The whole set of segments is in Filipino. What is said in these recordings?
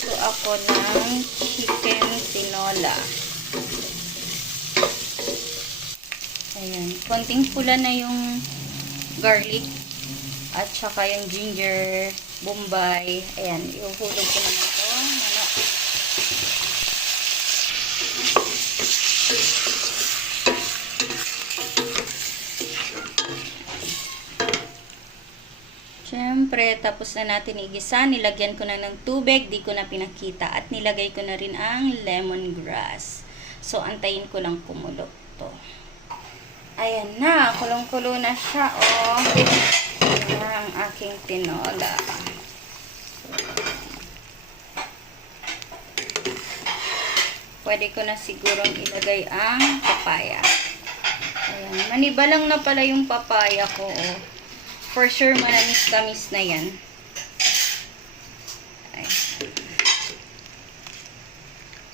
magluluto ako ng chicken tinola. Ayan. Konting pula na yung garlic at saka yung ginger, bombay. Ayan. Ihuhulog ko naman itong manok. Siyempre, tapos na natin igisa. Nilagyan ko na ng tubig. Di ko na pinakita. At nilagay ko na rin ang lemongrass. So, antayin ko lang kumulo to. Ayan na. Kulong-kulo na siya, oh. Ayan na ang aking tinola. Pwede ko na sigurong ilagay ang papaya. Ayan. Maniba lang na pala yung papaya ko, oh. For sure, manamis-tamis na yan. Ayan.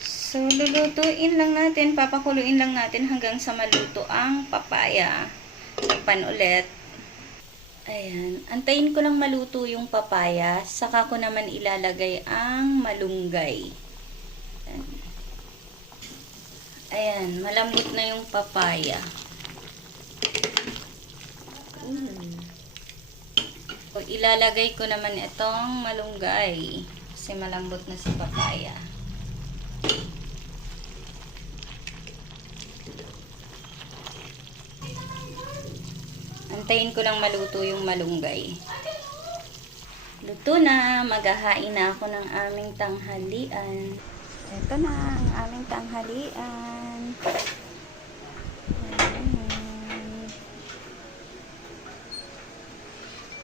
So, lulutuin lang natin, papakuluin lang natin hanggang sa maluto ang papaya. Takpan ulit. Ayan. Antayin ko lang maluto yung papaya. Saka ko naman ilalagay ang malunggay. Ayan. Ayan. Malambot na yung papaya. So, ilalagay ko naman itong malunggay. Kasi malambot na si papaya. Antayin ko lang maluto yung malunggay. Luto na. Maghahain na ako ng aming tanghalian. Ito na ang aming tanghalian.